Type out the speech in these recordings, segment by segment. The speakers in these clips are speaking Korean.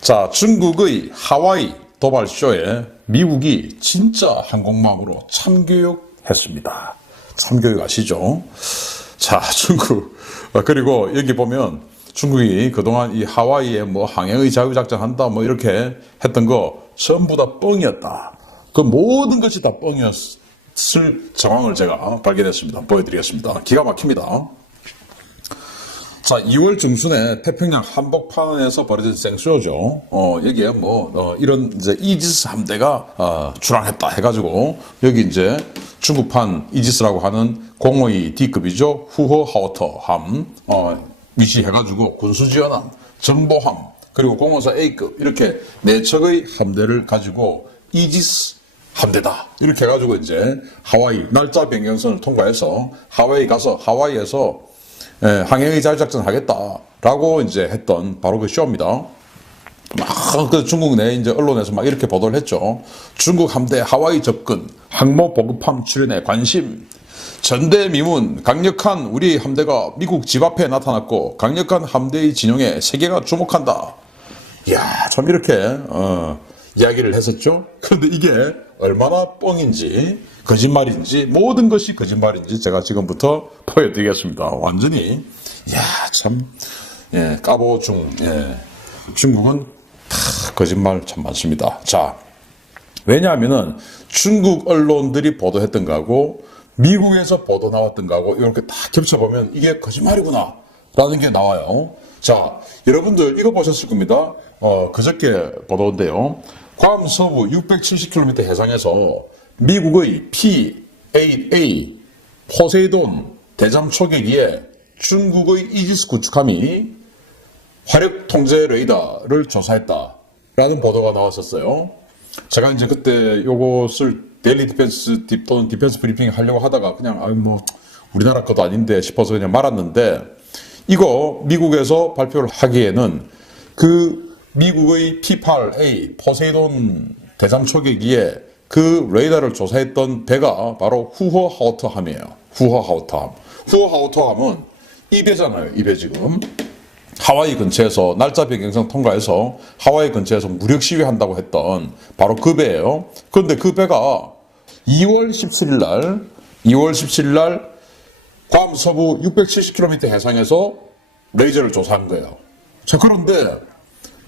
자, 중국의 하와이 도발쇼에 미국이 진짜 항공모함으로 참교육했습니다. 참교육 아시죠? 자, 중국. 그리고 여기 보면 중국이 그동안 이 하와이에 뭐 항해의 자유작전 한다 뭐 이렇게 했던 거 전부 다 뻥이었다. 그 모든 것이 다 뻥이었을 정황을 제가 발견했습니다. 보여드리겠습니다. 기가 막힙니다. 자, 2월 중순에 태평양 한복판에서 벌어진 생쇼죠. 여기에 이런 이제 이지스 함대가 출항했다 해가지고 여기 이제 중국판 이지스라고 하는 공호의 D급이죠. 후허하우터 함 위치해가지고 군수지원함, 정보함, 그리고 공호사 A급 이렇게 4척의 함대를 가지고 이지스 함대다. 이렇게 해가지고 이제 하와이 날짜 변경선을 통과해서 하와이 가서 하와이에서 항해의 자유작전 하겠다라고 이제 했던 바로 그 쇼입니다. 그 중국 내 이제 언론에서 막 이렇게 보도를 했죠. 중국 함대 하와이 접근, 항모 보급함 출현에 관심, 전대미문, 강력한 우리 함대가 미국 집 앞에 나타났고 강력한 함대의 진영에 세계가 주목한다. 이야, 참 이렇게 이야기를 했었죠. 그런데 이게 얼마나 뻥인지 거짓말인지 모든 것이 거짓말인지 제가 지금부터 보여드리겠습니다. 완전히 참 까보중. 중국은 다 거짓말 참 많습니다. 자, 왜냐하면은 중국 언론들이 보도했던 거하고 미국에서 보도 나왔던 거하고 이렇게 다 겹쳐보면 이게 거짓말이구나 라는 게 나와요. 자, 여러분들 이거 보셨을 겁니다. 그저께 보도인데요. 괌 서부 670km 해상에서 미국의 P-8A 포세이돈 대잠 초계기에 중국의 이지스 구축함이 화력 통제 레이더를 조사했다라는 보도가 나왔었어요. 제가 이제 그때 요것을 데일리 디펜스 또는 디펜스 브리핑 하려고 하다가 그냥 우리나라 것도 아닌데 싶어서 그냥 말았는데, 이거 미국에서 발표를 하기에는 그 미국의 P-8A 포세이돈 대잠 초계기에 그 레이더를 조사했던 배가 바로 후허하우터함이에요. 후허하우터함. 후허하우터함은 이 배잖아요. 이 배 지금. 하와이 근처에서 날짜 변경선 통과해서 하와이 근처에서 무력 시위한다고 했던 바로 그 배예요. 그런데 그 배가 2월 17일 날 괌 서부 670km 해상에서 레이저를 조사한 거예요. 자, 그런데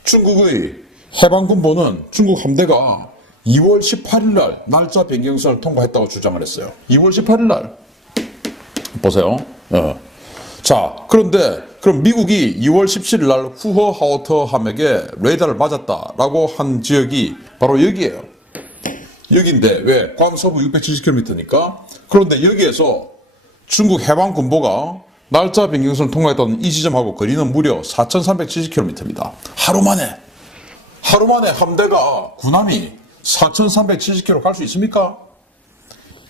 중국의 해방군보는 중국 함대가 2월 18일 날 날짜 변경선을 통과했다고 주장을 했어요. 2월 18일 날. 보세요. 자, 그런데 그럼 미국이 2월 17일 날 후허하우터 함에게 레이더를 맞았다라고 한 지역이 바로 여기예요. 여기인데 왜? 괌 서부 670km니까. 그런데 여기에서 중국 해방군보가 날짜 변경선을 통과했던 이 지점하고 거리는 무려 4,370km입니다. 하루 만에 함대가 군함이 4,370km 갈 수 있습니까?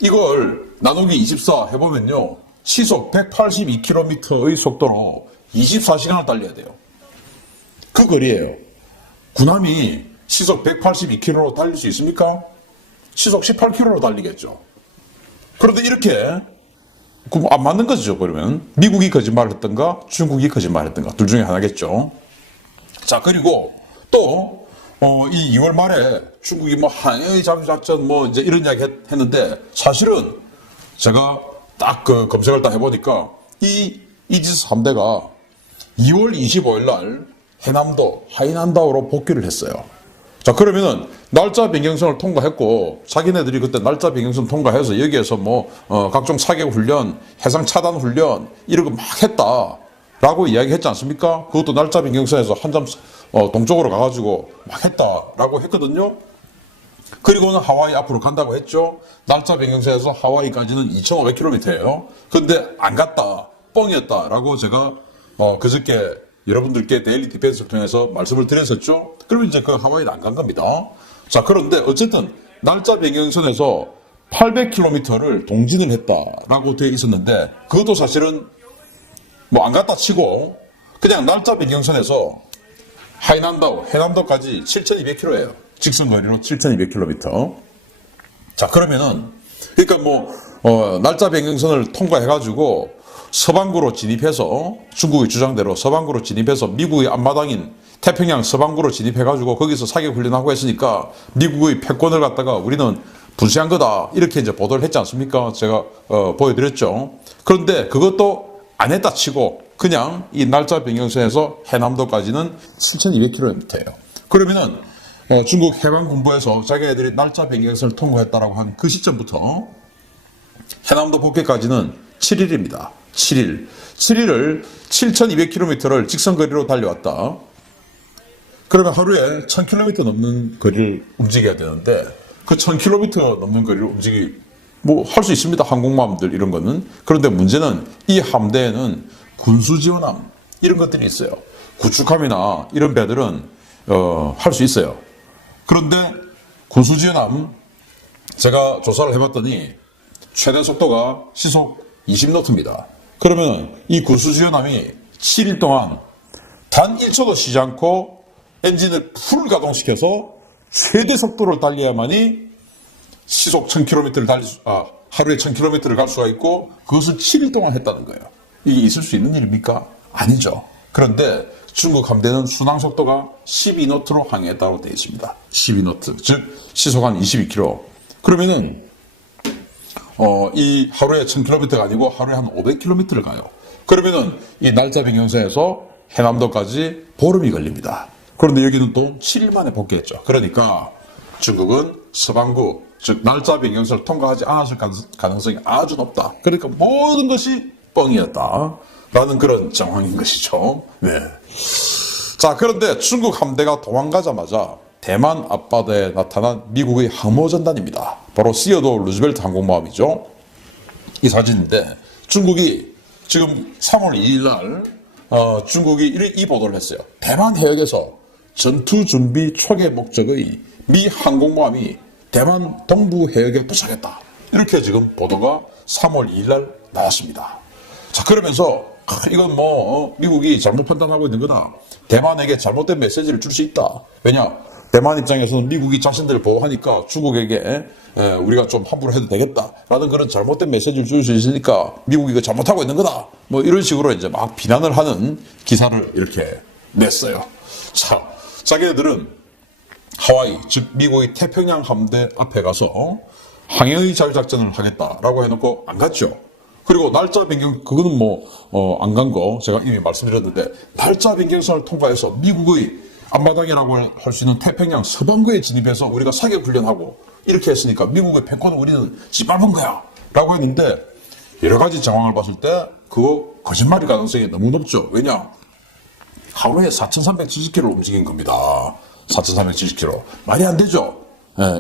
이걸 나누기 24 해보면요. 시속 182km의 속도로 24시간을 달려야 돼요. 그 거리예요. 군함이 시속 182km로 달릴 수 있습니까? 시속 18km로 달리겠죠. 그런데 이렇게 안 맞는 거죠. 그러면 미국이 거짓말을 했던가 중국이 거짓말을 했던가 둘 중에 하나겠죠. 자, 그리고 또 이 2월 말에 중국이 항해의 자유작전 이제 이런 이야기 했는데, 사실은 제가 딱 그 검색을 딱 해보니까 이 이지스 함대가 2월 25일 날 해남도 하이난다오로 복귀를 했어요. 자, 그러면은 날짜 변경선을 통과했고 자기네들이 그때 날짜 변경선 통과해서 여기에서 각종 사격 훈련, 해상 차단 훈련 이런 거 막 했다라고 이야기했지 않습니까? 그것도 날짜 변경선에서 한참 동쪽으로 가가지고 막 했다라고 했거든요. 그리고는 하와이 앞으로 간다고 했죠. 날짜 변경선에서 하와이까지는 2,500km예요. 근데 안 갔다, 뻥이었다라고 제가 그저께 여러분들께 데일리 디펜스를 통해서 말씀을 드렸었죠. 그러면 이제 그 하와이는 안 간 겁니다. 자, 그런데 어쨌든 날짜 변경선에서 800km를 동진을 했다라고 되어 있었는데, 그것도 사실은 안 갔다 치고 그냥 날짜 변경선에서 해남도까지 7,200km예요. 직선거리로 7,200km. 자, 그러면은 그러니까 날짜 변경선을 통과해가지고 서반구로 진입해서, 중국의 주장대로 서반구로 진입해서 미국의 앞마당인 태평양 서반구로 진입해가지고 거기서 사격 훈련하고 했으니까 미국의 패권을 갖다가 우리는 분쇄한 거다. 이렇게 이제 보도를 했지 않습니까? 제가 보여드렸죠. 그런데 그것도 안 했다 치고 그냥 이 날짜 변경선에서 해남도까지는 7,200km예요. 그러면은 중국 해방군부에서 자기네들이 날짜 변경선을 통과했다라고 한 그 시점부터 해남도 복귀까지는 7일입니다. 7일. 7일을 7,200km를 직선거리로 달려왔다. 그러면 하루에 1,000km 넘는 거리를 움직여야 되는데 그 1,000km 넘는 거리를 할 수 있습니다. 항공모함들 이런 거는. 그런데 문제는 이 함대에는 군수지원함 이런 것들이 있어요. 구축함이나 이런 배들은 할 수 있어요. 그런데 군수지원함 제가 조사를 해봤더니 최대 속도가 시속 20노트입니다. 그러면 이 군수지원함이 7일 동안 단 1초도 쉬지 않고 엔진을 풀 가동시켜서 최대 속도를 달려야만이 시속 1000km를 하루에 1000km를 갈 수가 있고 그것을 7일 동안 했다는 거예요. 이게 있을 수 있는 일입니까? 아니죠. 그런데 중국 함대는 순항 속도가 12노트로 항해했다고 되어 있습니다. 12노트, 즉 시속 한 22km. 그러면은 이 하루에 1000km가 아니고 하루에 한 500km를 가요. 그러면은 이 날짜 변경선에서 해남도까지 보름이 걸립니다. 그런데 여기는 또 7일 만에 복귀했죠. 그러니까 중국은 서반구, 즉 날짜 변경선을 통과하지 않았을 가능성이 아주 높다. 그러니까 모든 것이 뻥이었다. 라는 그런 정황인 것이죠. 네. 자, 그런데 중국 함대가 도망가자마자 대만 앞바다에 나타난 미국의 항모전단입니다. 바로 시어도어 루즈벨트 항공모함이죠. 이 사진인데 중국이 지금 3월 2일 날 중국이 이 보도를 했어요. 대만 해역에서 전투 준비 초기 목적의 미 항공모함이 대만 동부 해역에 도착했다. 이렇게 지금 보도가 3월 2일 날 나왔습니다. 자, 그러면서 이건 미국이 잘못 판단하고 있는 거다. 대만에게 잘못된 메시지를 줄 수 있다. 왜냐? 대만 입장에서는 미국이 자신들을 보호하니까 중국에게 우리가 좀 함부로 해도 되겠다라는 그런 잘못된 메시지를 줄 수 있으니까 미국이 이거 잘못하고 있는 거다. 이런 식으로 이제 막 비난을 하는 기사를 이렇게 냈어요. 자, 자기네들은 하와이, 즉 미국의 태평양 함대 앞에 가서 항해의 자유작전을 하겠다라고 해놓고 안 갔죠. 그리고 날짜 변경, 그거는 안 간 거 제가 이미 말씀드렸는데, 날짜 변경선을 통과해서 미국의 앞마당이라고 할 수 있는 태평양 서반구에 진입해서 우리가 사격 훈련하고 이렇게 했으니까 미국의 패권을 우리는 짓밟은 거야 라고 했는데, 여러 가지 정황을 봤을 때 그거 거짓말일 가능성이 너무 높죠. 왜냐? 하루에 4,370km를 움직인 겁니다. 4,370km. 말이 안 되죠.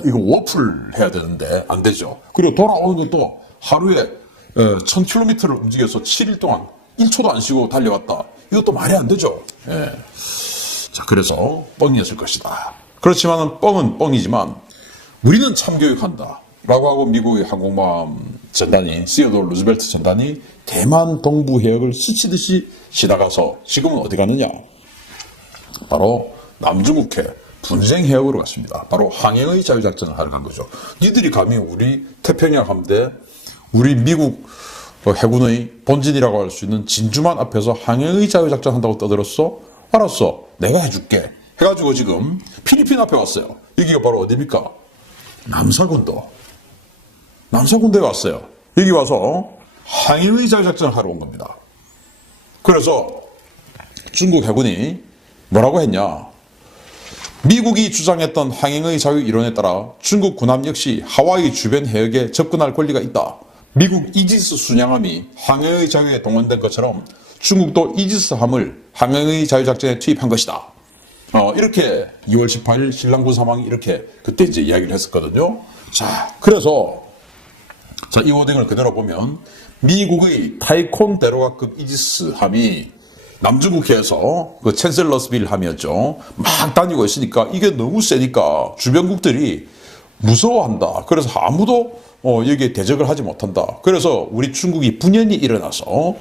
이거 워플 해야 되는데 안 되죠. 그리고 돌아오는 것도 하루에 1000km를 움직여서 7일 동안 1초도 안 쉬고 달려왔다. 이것도 말이 안 되죠. 자, 그래서 뻥이었을 것이다. 그렇지만 뻥은 뻥이지만 우리는 참교육한다 라고 하고 미국의 항공모함 전단이, 시어도어 루즈벨트 전단이 대만 동부 해역을 스치듯이 지나가서 지금은 어디 가느냐? 바로 남중국해 분쟁 해역으로 갔습니다. 바로 항해의 자유작전을 하러 간 거죠. 니들이 감히 우리 태평양 함대, 우리 미국 해군의 본진이라고 할 수 있는 진주만 앞에서 항해의 자유작전 한다고 떠들었어? 알았어. 내가 해줄게. 해가지고 지금 필리핀 앞에 왔어요. 여기가 바로 어디입니까? 남사군도. 남사군도에 왔어요. 여기 와서 항해의 자유작전을 하러 온 겁니다. 그래서 중국 해군이 뭐라고 했냐? 미국이 주장했던 항행의 자유 이론에 따라 중국 군함 역시 하와이 주변 해역에 접근할 권리가 있다. 미국 이지스 순양함이 항해의 자유에 동원된 것처럼 중국도 이지스함을 항해의 자유작전에 투입한 것이다. 이렇게 2월 18일 신랑군 사망이 이렇게 그때 이제 이야기를 했었거든요. 자, 그래서 이 워딩을 그대로 보면 미국의 타이콘 대로가급 이지스함이 남중국해에서 그 챈셀러스빌 함이었죠. 막 다니고 있으니까 이게 너무 세니까 주변국들이 무서워한다. 그래서 아무도 여기에 대적을 하지 못한다. 그래서 우리 중국이 분연이 일어나서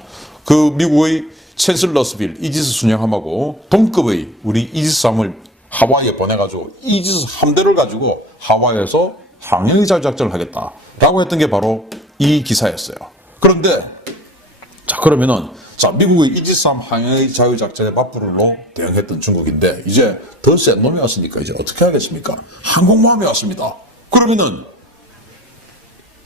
그 미국의 챈셀러스빌 이지스 순양함하고 동급의 우리 이지스함을 하와이에 보내가지고 이지스 함대를 가지고 하와이에서 항해의 자유작전을 하겠다라고 했던 게 바로 이 기사였어요. 그런데 자, 그러면은 자, 미국의 이지스함 항해의 자유작전에 맞불로 대응했던 중국인데 이제 더 센 놈이 왔으니까 이제 어떻게 하겠습니까? 항공모함이 왔습니다. 그러면은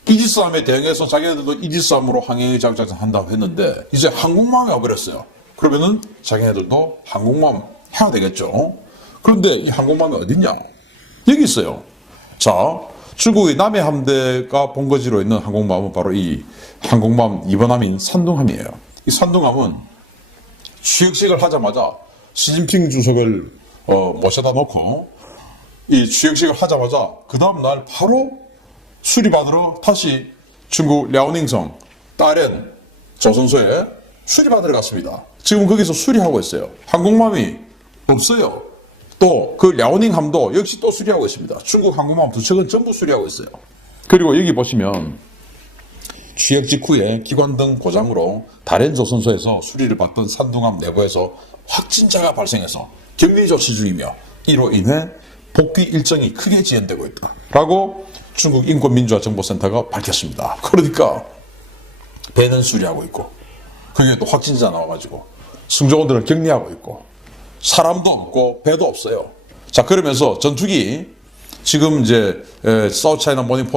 이지스함에 대응해서 자기네들도 이지스함으로 항해의 자유작전 한다고 했는데 이제 항공모함이 와버렸어요. 그러면은 자기네들도 항공모함 해야 되겠죠. 그런데 이 항공모함이 어딨냐? 여기 있어요. 자, 중국의 남해 함대가 본거지로 있는 항공모함은 바로 이 항공모함 2번함인 산둥함이에요. 이 산둥함은 취역식을 하자마자 시진핑 주석을 모셔다 놓고 이 취역식을 하자마자 그 다음날 바로 수리받으러 다시 중국 랴오닝성 따렌 조선소에 수리받으러 갔습니다. 지금 거기서 수리하고 있어요. 항공모함이 없어요. 또 그 랴오닝함도 역시 또 수리하고 있습니다. 중국 항공모함 두 척은 전부 수리하고 있어요. 그리고 여기 보시면 취역 직후에 기관 등 고장으로 다른 조선소에서 수리를 받던 산둥함 내부에서 확진자가 발생해서 격리 조치 중이며 이로 인해 복귀 일정이 크게 지연되고 있다라고 중국 인권민주화정보센터가 밝혔습니다. 그러니까 배는 수리하고 있고 거기에 또 확진자 나와가지고 승조원들을 격리하고 있고 사람도 없고 배도 없어요. 자, 그러면서 전투기 지금 이제 사우스차이나 모닝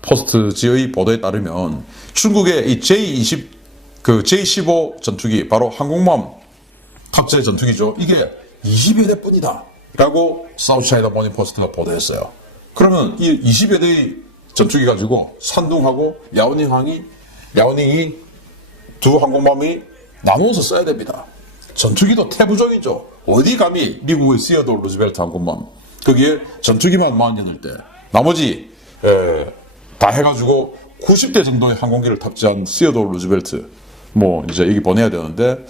포스트지의 보도에 따르면 중국의 이 J-15 전투기 바로 항공모함 탑재 전투기죠. 이게 20여 대뿐이다 라고 사우스차이나 모닝 포스트가 보도했어요. 그러면 이 20여 대의 전투기 가지고 산둥하고 랴오닝이 두 항공모함이 나누어서 써야 됩니다. 전투기도 태부족이죠. 어디 감히 미국의 시어도어 루즈벨트 항공모함 거기에 전투기만 48대 나머지 다 해가지고 90대 정도의 항공기를 탑재한 시어도어 루즈벨트 뭐 이제 여기 보내야 되는데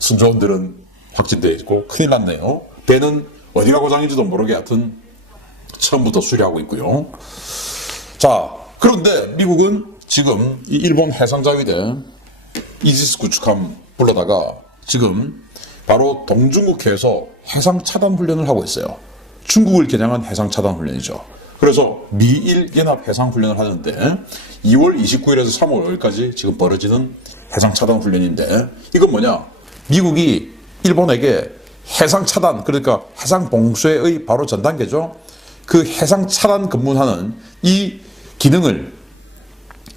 승조원들은 확진되어 있고 큰일 났네요. 배는 어디가 고장인지도 모르게 하여튼 처음부터 수리하고 있고요. 자, 그런데 미국은 지금 이 일본 해상자위대 이지스 구축함 불러다가 지금 바로 동중국해에서 해상차단 훈련을 하고 있어요. 중국을 겨냥한 해상차단 훈련이죠. 그래서 미일 연합 해상훈련을 하는데 2월 29일에서 3월 5일까지 지금 벌어지는 해상차단 훈련인데 이건 뭐냐? 미국이 일본에게 해상차단 그러니까 해상봉쇄의 바로 전 단계죠. 그 해상차단 근무하는 이 기능을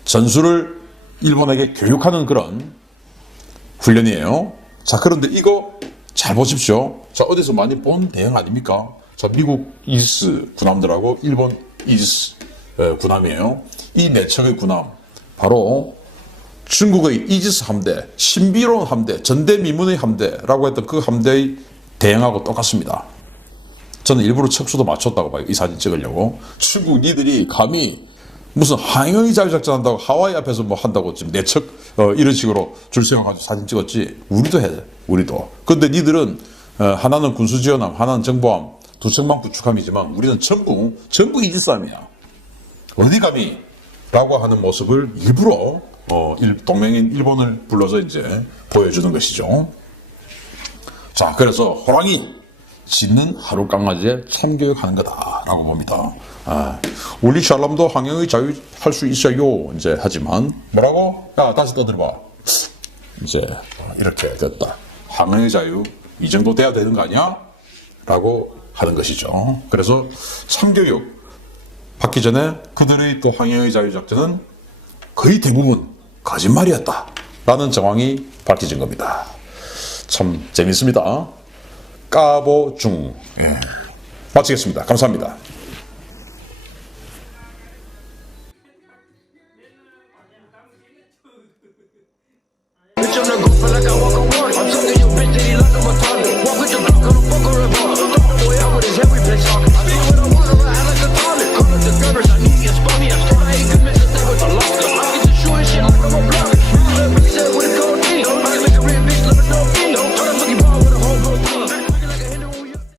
전술을 일본에게 교육하는 그런 훈련이에요. 자, 그런데 이거 잘 보십시오. 자, 어디서 많이 본 대응 아닙니까? 자, 미국 이지스 군함들하고 일본 이지스 군함이에요. 이 네 척의 군함 바로 중국의 이지스 함대, 신비로운 함대, 전대미문의 함대라고 했던 그 함대의 대응하고 똑같습니다. 저는 일부러 척수도 맞췄다고 봐요. 이 사진 찍으려고. 중국 니들이 감히 무슨 항해의 자유작전 한다고 하와이 앞에서 뭐 한다고 지금 내척 이런 식으로 줄 세워가지고 사진 찍었지. 우리도 해. 우리도. 근데 니들은 하나는 군수지원함, 하나는 정보함, 두 척만 구축함이지만 우리는 전부 이지스함이야. 어디 감히? 라고 하는 모습을 일부러 동맹인 일본을 불러서 이제 보여주는 것이죠. 자, 그래서 호랑이 짖는 하루 강아지에 참교육하는 거다라고 봅니다. 우리 샬롬도 항해의 자유 할 수 있어요. 이제 하지만 뭐라고? 야, 다시 떠들어봐. 이제 이렇게 됐다. 항해의 자유 이 정도 돼야 되는 거 아니야? 라고 하는 것이죠. 그래서 참교육 받기 전에 그들의 또 항해의 자유 작전은 거의 대부분 거짓말이었다. 라는 정황이 밝혀진 겁니다. 참 재밌습니다. 까보중. 마치겠습니다. 감사합니다.